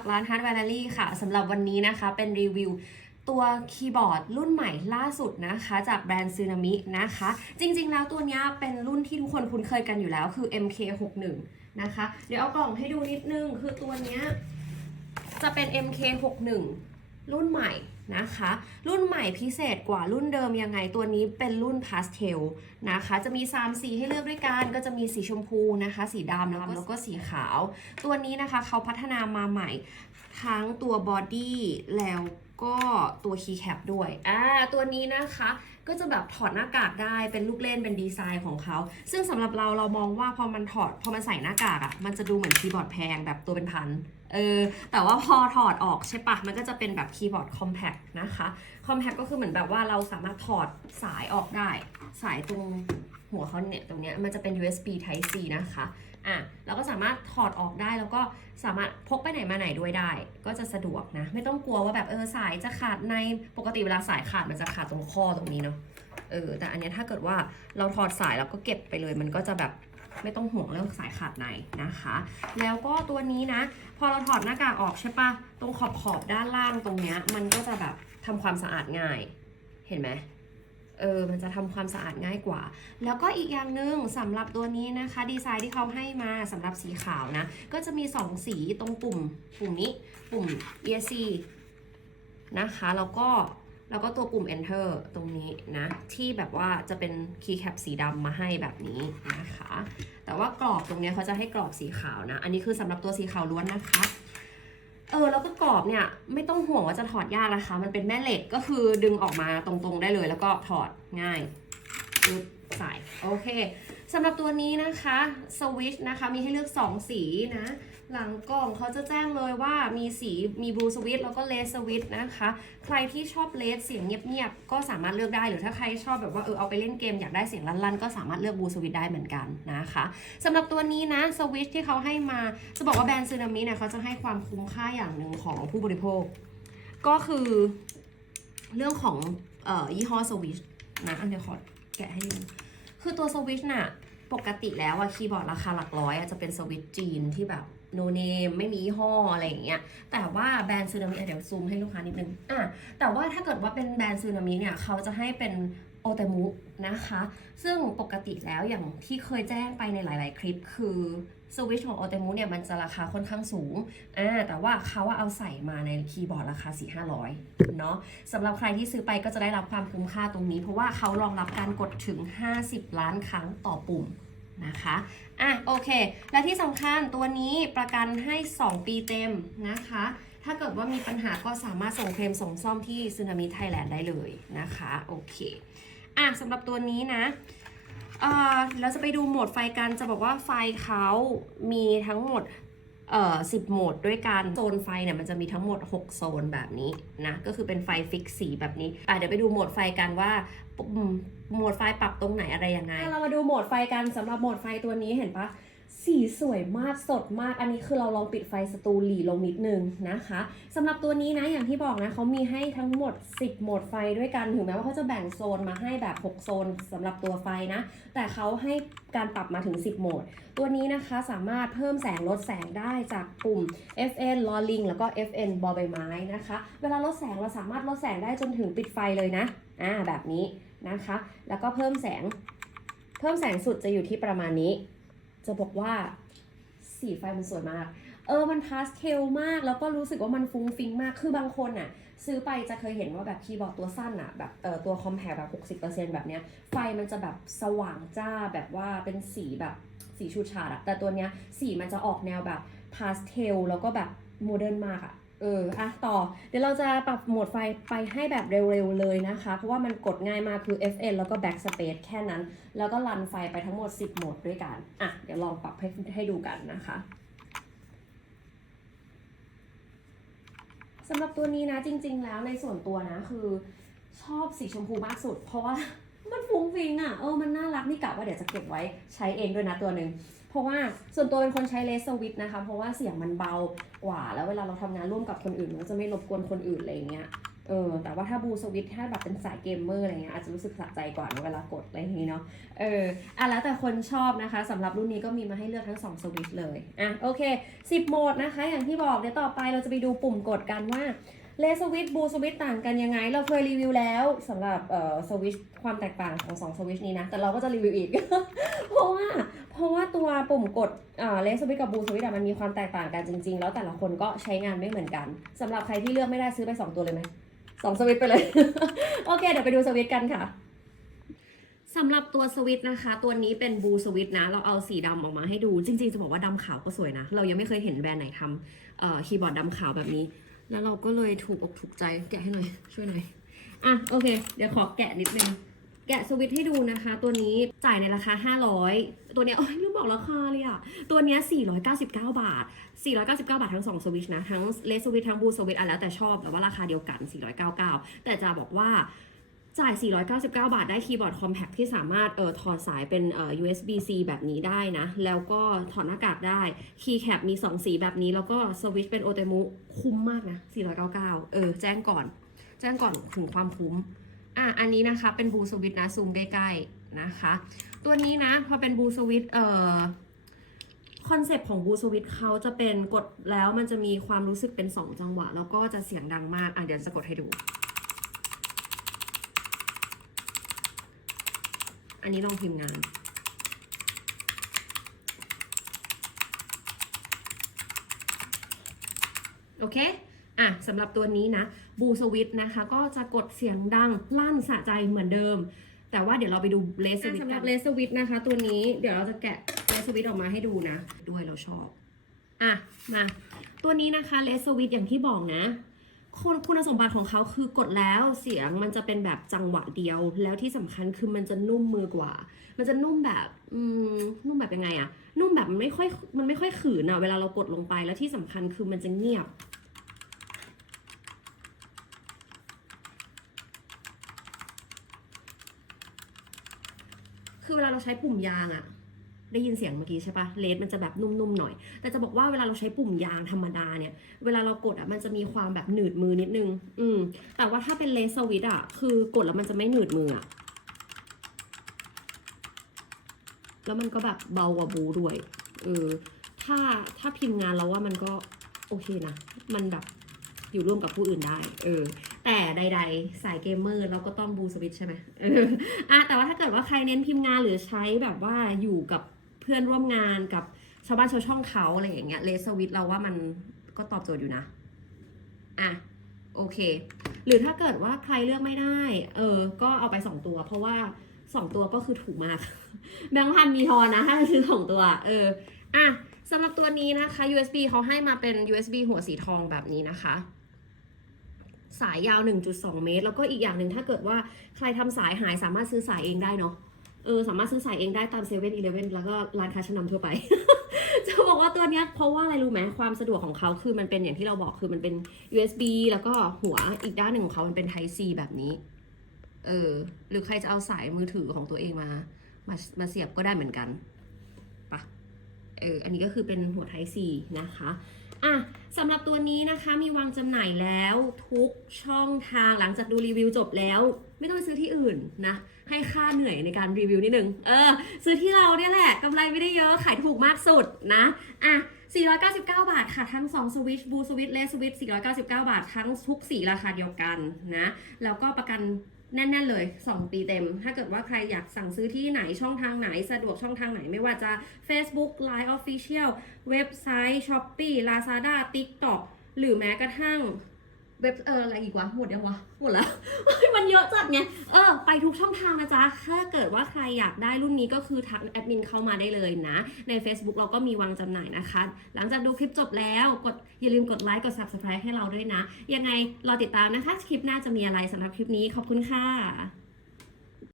จากร้าน Hard Valerie ค่ะสำหรับวันนี้นะคะเป็นรีวิวตัวคีย์บอร์ดรุ่นใหม่ล่าสุดนะคะจากแบรนด์ซูนามินะคะ จริงๆแล้วตัวนี้เป็นรุ่นที่ทุกคนคุ้นเคยกันอยู่แล้วคือ MK61 นะคะ เดี๋ยวเอากล่องให้ดูนิดนึง คือตัวนี้จะเป็น MK61 รุ่นใหม่ นะคะ รุ่นใหม่พิเศษกว่ารุ่นเดิมยังไงตัวนี้เป็นรุ่นพาสเทลนะคะ จะมี 3 สีให้เลือกด้วยกัน ก็จะมีสีชมพูนะคะ สีดำแล้วก็แล้วก็สีขาว ตัวนี้นะคะเขาพัฒนามาใหม่ทั้งตัวบอดี้แล้ว ก็ตัวคีย์แคปด้วย อ่า ตัวนี้นะคะ ก็จะแบบถอดหน้ากากได้ เป็นลูกเล่น เป็นดีไซน์ของเขา ซึ่งสำหรับเราเรามองว่าพอมันถอด พอมันใส่หน้ากากอะ่ะ มันจะดูเหมือนคีย์บอร์ดแพงแบบตัวเป็นพัน เออ แต่ว่าพอถอดออกใช่ปะ มันก็จะเป็นแบบคีย์บอร์ดคอมแพคนะคะ คอมแพคก็คือเหมือนแบบว่าเราสามารถถอดสายออกได้ สายตรง หัวเขาเนี่ยตรงเนี้ยมันจะเป็น USB Type C นะคะอะเราก็สามารถถอดออกได้แล้วก็สามารถพกไปไหนมาไหนด้วยได้ ก็จะสะดวกนะ ไม่ต้องกลัวว่าแบบเออสายจะขาดในปกติเวลาสายขาดมันจะขาดตรงข้อตรงนี้เนาะเออแต่อันนี้ถ้าเกิดว่าเราถอดสายแล้วก็เก็บไปเลย มันก็จะแบบไม่ต้องห่วงเรื่องสายขาดในนะคะ แล้วก็ตัวนี้นะ พอเราถอดหน้ากากออกใช่ปะตรงขอบขอบๆด้านล่างตรงเนี้ยมันก็จะแบบทำความสะอาดง่าย เห็นไหม เออมันจะทำความสะอาดง่ายกว่า แล้วก็อีกอย่างหนึ่งสำหรับตัวนี้นะคะ ดีไซน์ที่เขาให้มาสำหรับสีขาวนะ ก็จะมี 2 สีตรงปุ่มปุ่มนี้ปุ่ม ESC นะคะ แล้วก็แล้วก็ตัวปุ่ม enter ตรงนี้นะ ที่แบบว่าจะเป็น keycap สีดำมาให้แบบนี้นะคะ แต่ว่ากรอบตรงนี้เขาจะให้กรอบสีขาวนะ อันนี้คือสำหรับตัวสีขาวล้วนนะคะ เออแล้วก็กรอบเนี่ยไม่ต้องห่วงว่าจะถอดยากนะคะ มันเป็นแม่เหล็กก็คือดึงออกมาตรงๆได้เลย แล้วก็ถอดง่ายปึ๊บใส่โอเค สำหรับตัวนี้นะคะสวิตช์นะคะมีให้เลือก 2 สีนะ หลังกล่องเขาจะแจ้งเลยว่ามีสีมีบลูสวิตแล้วก็เลสสวิตนะคะ ใครที่ชอบเลสเสียงเงียบๆ ก็สามารถเลือกได้หรือถ้าใครชอบแบบว่าเออเอาไปเล่นเกมอยากได้เสียงลั่นๆ ก็สามารถเลือกบลูสวิตได้เหมือนกันนะคะสำหรับตัวนี้นะสวิตชที่เขาให้มาจะบอกว่าแบรนด์ซึนามิเนี่ยเขาจะให้ความคุ้มค่าอย่างหนึ่งของผู้บริโภค ก็คือเรื่องของออยี่ห้อสวิชนะอันเดี๋ยวขอแกะให้ดู คือตัวสวิชน่ะ ปกติแล้วอะคีย์บอร์ดราคาหลักร้อยอะจะเป็นสวิตจีนที่แบบโนเนมไม่มียี่ห้ออะไรอย่างเงี้ยแต่ว่าแบรนด์ซูนามิเดี๋ยวซูมให้ลูกค้านิดนึงอะแต่ว่าถ้าเกิดว่าเป็นแบรนด์ซูนามิเนี่ยเขาจะให้เป็นโอเตมุนะคะ ซึ่งปกติแล้วอย่างที่เคยแจ้งไปในหลาย ๆ คลิปคือ สวิชของโอเตมุเนี่ยมันจะราคาค่อนข้างสูงอ่าแต่ว่าเขาว่าเอาใส่มาในคีย์บอร์ดราคา 4 5 0 0 เนาะสำหรับใครที่ซื้อไปก็จะได้รับความคุ้มค่าตรงนี้ เพราะว่าเขารองรับการกดถึง 50 ล้านครั้งต่อปุ่มนะคะ อะโอเค และที่สำคัญตัวนี้ประกันให้ 2 ปีเต็มนะคะ ถ้าเกิดว่ามีปัญหาก็สามารถส่งเคลมส่งซ่อมที่ซึนามิไทยแลนด์ได้เลยนะคะ โอเค อะสำหรับตัวนี้นะ อ่อเราจะไปดูโหมดไฟกัน จะบอกว่าไฟเขามีทั้งหมดเอ่อ10โหมดด้วยกันโซนไฟเนี่ยมันจะมีทั้งหมด 6 โซนแบบนี้นะก็คือเป็นไฟฟิกสีแบบนี้อะเดี๋ยวไปดูโหมดไฟกันว่าโหมดไฟปรับตรงไหนอะไรยังไงเรามาดูโหมดไฟกันสำหรับโหมดไฟตัวนี้เห็นปะ สีสวยมากสดมากอันนี้คือเราลองปิดไฟสตูหลีลงนิดนึงนะคะสำหรับตัวนี้นะอย่างที่บอกนะเขามีให้ทั้งหมด 10 โหมดไฟด้วยกันถึงแม้ว่าเขาจะแบ่งโซนมาให้แบบ 6 โซนสำหรับตัวไฟนะ แต่เขาให้การปรับมาถึง 10 โหมด ตัวนี้นะคะสามารถเพิ่มแสงลดแสงได้จากปุ่ม FN ลอลิงแล้วก็ FN บอใบไม้นะคะ เวลาลดแสงเราสามารถลดแสงได้จนถึงปิดไฟเลยนะอ่าแบบนี้นะคะ แล้วก็เพิ่มแสง เพิ่มแสงสุดจะอยู่ที่ประมาณนี้ จะบอกว่าสีไฟมันสวยมาก เออ มันพาสเทลมาก แล้วก็รู้สึกว่ามันฟุ้งฟิ้งมาก คือบางคนอะซื้อไปจะเคยเห็นว่าแบบคีย์บอร์ดตัวสั้นอะแบบเออตัวคอมแพคแบบ60%แบบเนี้ย ไฟมันจะแบบสว่างจ้าแบบว่าเป็นสีแบบสีชูชาดอะแต่ตัวเนี้ยสีมันจะออกแนวแบบพาสเทลแล้วก็แบบโมเดิร์นมากอะ เอออะต่อ เดี๋ยวเราจะปรับโหมดไฟไปให้แบบเร็วๆเลยนะคะ เพราะว่ามันกดง่ายมากคือ FN แล้วก็ Backspace แค่นั้น แล้วก็รันไฟไปทั้งหมด 10 โหมดด้วยกัน อะ เดี๋ยวลองปรับให้ให้ดูกันนะคะสำหรับตัวนี้นะจริง ๆ แล้วในส่วนตัวนะคือชอบสีชมพูมากสุด เพราะว่ามันฟุ้งฟิงอะเออมันน่ารักนี่กะว่าเดี๋ยวจะเก็บไว้ใช้เองด้วยนะตัวหนึ่ง เพราะว่าส่วนตัวเป็นคนใช้เลสวิตนะคะ เพราะว่าเสียงมันเบากว่า แล้วเวลาเราทำงานร่วมกับคนอื่น มันจะไม่รบกวนคนอื่นอะไรเงี้ยเออแต่ว่าถ้าบูสวิตถ้าแบบเป็นสายเกมเมอร์อะไรเงี้ยอาจจะรู้สึกสะใจกว่าเวลากดอะไรอย่างนี้เนาะเอออะแล้วแต่คนชอบนะคะสำหรับรุ่นนี้ก็มีมาให้เลือกทั้ง 2 สวิตเลยอะโอเค 10 โหมดนะคะ อย่างที่บอกเดี๋ยวต่อไปเราจะไปดูปุ่มกดกันว่าเลสวิตบูสวิตต่างกันยังไง เราเคยรีวิวแล้วสำหรับเอ่อสวิตความแตกต่างของ2สวิตนี้นะ แต่เราก็จะรีวิวอีก เพราะว่า ราะว่าตัวปุ่มกดเลสสวิตกับบูสวิตมันมีความแตกต่างกันจริง ๆ แล้วแต่ละคนก็ใช้งานไม่เหมือนกันสำหรับใครที่เลือกไม่ได้ซื้อไปสองตัวเลยไหมสองสวิตไปเลย โอเค เดี๋ยวไปดูสวิตกันค่ะสำหรับตัวสวิตนะคะ ตัวนี้เป็นบูสวิตนะ เราเอาสีดำออกมาให้ดู จริง ๆ จะบอกว่าดำขาวก็สวยนะ เรายังไม่เคยเห็นแบรนด์ไหนทำคีย์บอร์ดดำขาวแบบนี้ แล้วเราก็เลยถูกอกถูกใจแกะให้หน่อย ช่วยหน่อย อะ โอเค เดี๋ยวขอแกะนิดนึง แกะสวิตให้ดูนะคะ ตัวนี้จ่ายในราคา 500 ตัวเนี้ยโอ้ยลืมบอกราคาเลยอะตัวเนี้ย499 บาท 499 บาททั้ง 2 สวิตช์นะ ทั้งเลสสวิตช์ทั้งบูสวิตช์อะแล้วแต่ชอบแต่ว่าราคาเดียวกัน 499 แต่จะบอกว่าจ่าย 499 บาท ได้คีย์บอร์ดคอมแพคที่สามารถเอ่อถอดสายเป็นเอ่อ USB-C แบบนี้ได้นะ แล้วก็ถอดหน้ากากได้ คีย์แคปมี 2 สีแบบนี้ แล้วก็สวิตช์เป็นโอเตมุคุ้มมากนะ 499 เออ แจ้งก่อน แจ้งก่อนถึงความคุ้ม อะอันนี้นะคะเป็นบูสวิตนะซูมใกล้ๆนะคะ ตัวนี้นะพอเป็นบูสวิตเอ่อคอนเซปต์ของบูสวิตเขาจะเป็นกดแล้วมันจะมีความรู้สึกเป็น 2 จังหวะ แล้วก็จะเสียงดังมาก อะเดี๋ยวจะกดให้ดู อันนี้ลองพิมพ์งานโอเค อะสำหรับตัวนี้นะบูสวิตนะคะ ก็จะกดเสียงดังลั่นสะใจเหมือนเดิม แต่ว่าเดี๋ยวเราไปดูเลสวิตสำหรับเลสวิตนะคะ ตัวนี้เดี๋ยวเราจะแกะเลสวิตออกมาให้ดูนะ ด้วยเราชอบอะมาตัวนี้นะคะเลสวิตอย่างที่บอกนะคุณคุณสมบัติของเขาคือกดแล้วเสียงมันจะเป็นแบบจังหวะเดียว แล้วที่สำคัญคือมันจะนุ่มมือกว่า มันจะนุ่มแบบอืมนุ่มแบบยังไงอะนุ่มแบบมันไม่ค่อยมันไม่ค่อยขืนอะเวลาเรากดลงไปแล้วที่สำคัญคือมันจะเงียบ คือเวลาเราใช้ปุ่มยางอะได้ยินเสียงเมื่อกี้ใช่ปะเลสมันจะแบบนุ่มๆหน่อย แต่จะบอกว่าเวลาเราใช้ปุ่มยางธรรมดาเนี่ย เวลาเรากดอะมันจะมีความแบบหนืดมือนิดนึง อืม แต่ว่าถ้าเป็นเลสสวิตอะคือกดแล้วมันจะไม่หนืดมืออะแล้วมันก็แบบเบากว่าบูด้วย เออ ถ้าถ้าพิมพ์งานเราว่ามันก็โอเคนะ มันแบบอยู่ร่วมกับผู้อื่นได้ เออ แต่ใด ๆ สายเกมเมอร์เราก็ต้องบูสวิตช์ใช่ไหมอะแต่ว่าถ้าเกิดว่าใครเน้นพิมพ์งานหรือใช้แบบว่าอยู่กับเพื่อนร่วมงานกับชาวบ้านชาวช่องเขาอะไรอย่างเงี้ยเลสวิตเราว่ามันก็ตอบโจทย์อยู่นะ อะโอเค หรือถ้าเกิดว่าใครเลือกไม่ได้ เออ ก็เอาไป2ตัว เพราะว่า2ตัวก็คือถูกมาก แบงค์พันมีทอนนะถ้าซื้อสองตัว เออ อะสำหรับตัวนี้นะคะ USB เขาให้มาเป็น USB หัวสีทองแบบนี้นะคะ สายยาว 1.2 เมตร แล้วก็อีกอย่างหนึ่งถ้าเกิดว่าใครทำสายหายสามารถซื้อสายเองได้เนาะเออสามารถซื้อสายเองได้ตามเซเว่นอีเลฟเว่นแล้วก็ร้านค้าชั้นนำทั่วไป จะบอกว่าตัวเนี้ยเพราะว่าอะไรรู้ไหมความสะดวกของเขาคือมันเป็นอย่างที่เราบอกคือมันเป็น USB แล้วก็หัวอีกด้านหนึ่งของเขามันเป็น Type C แบบนี้ เออ หรือใครจะเอาสายมือถือของตัวเองมา มามาเสียบก็ได้เหมือนกันปะเอออันนี้ก็คือเป็นหัว Type C นะคะ อะสำหรับตัวนี้นะคะมีวางจำหน่ายแล้วทุกช่องทางหลังจากดูรีวิวจบแล้ว ไม่ต้องไปซื้อที่อื่นนะ ให้ค่าเหนื่อยในการรีวิวนิดนึง เออ ซื้อที่เราเนี่ยแหละกำไรไม่ได้เยอะขายถูกมากสุดนะอะ499 บาทค่ะ ทั้ง 2 สวิตช์บูสวิตช์เลสสวิตช์499 บาท ทั้งทุกสีราคาเดียวกันนะ แล้วก็ประกัน แน่นๆเลย 2 ปีเต็ม ถ้าเกิดว่าใครอยากสั่งซื้อที่ไหนช่องทางไหน สะดวกช่องทางไหนไม่ว่าจะ Facebook Line Official เว็บไซต์ Shopee Lazada TikTok หรือแม้กระทั่ง เว็บเอออะไรอีกวะหมดยังวะหมดแล้ว มันเยอะจัดไงเออไปทุกช่องทางนะจ๊ะถ้าเกิดว่าใครอยากได้รุ่นนี้ก็คือทักแอดมินเข้ามาได้เลยนะ ใน Facebook เราก็มีวางจำหน่ายนะคะ หลังจากดูคลิปจบแล้วกดอย่าลืมกดไลค์กด Subscribe ให้เราด้วยนะ ยังไงรอติดตามนะคะ คลิปหน้าจะมีอะไรสำหรับคลิปนี้ขอบคุณค่ะ